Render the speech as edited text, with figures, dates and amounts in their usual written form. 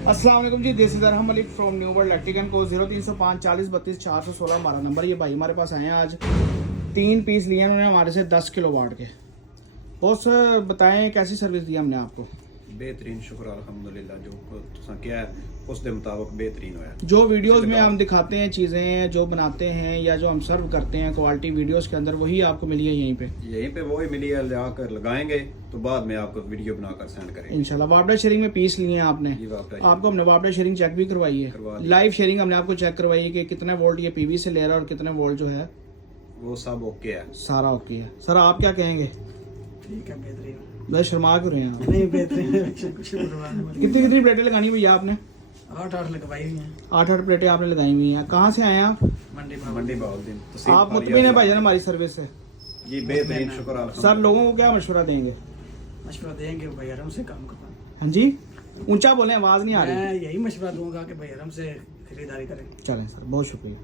अस्सलाम वालेकुम जी, this is Arham Malik from new world electrical को 0305 40 32 416 हमारा नंबर। ये भाई हमारे पास आए हैं, आज 3 पीस लिए हैं उन्होंने हमारे से 10 किलो वाट के। बहुत सर बताएं कैसी सर्विस दी हमने आपको? बेहतरीन, शुक्र अल्हम्दुलिल्लाह। जो तुसा क्या है उस दे मुताबिक बेहतरीन होया। जो वीडियोस में हम दिखाते हैं चीज़ें जो बनाते हैं या जो हम सर्व करते हैं क्वालिटी वीडियोस के अंदर, वही आपको मिली है यहीं पे वही मिली है, लाकर लगाएंगे तो बाद में आपको वीडियो बनाकर सेंड करेंगे इंशाल्लाह। वापडा शेयरिंग में पीस लिए हैं आपने, आपको हमने वापडा शेयरिंग चेक भी करवाई है, लाइव शेयरिंग हमने आपको चेक करवाई है कि कितने वोल्ट ये पीवी से ले रहा है और कितने वोल्ट जो है वो सब ओके है, सारा ओके है। सर आप क्या कहेंगे? ठीक है, बेहतरीन। बस शर्मा क्यों रहे हैं आप? नहीं, बेहतरीन। कितनी कितनी प्लेटें लगानी हुई है आपने? 8 लगवाई हुई हैं। 8 प्लेटें आपने लगाई हुई हैं। कहाँ से आए हैं आप? मंडी बाउद्दीन। आप मुतमिन है भाईजान हमारी सर्विस से? जी बेहतरीन, शुक्र अल्हम्दुलिल्लाह। सर लोगों को क्या मशवरा देंगे? मशवरा देंगे भाई आराम से काम करवाएं। हाँ जी, ऊंचा बोले, आवाज नहीं आ रही। मैं यही मशवरा दूंगा कि भाई आराम से खरीदारी करें। चलें सर, बहुत शुक्रिया।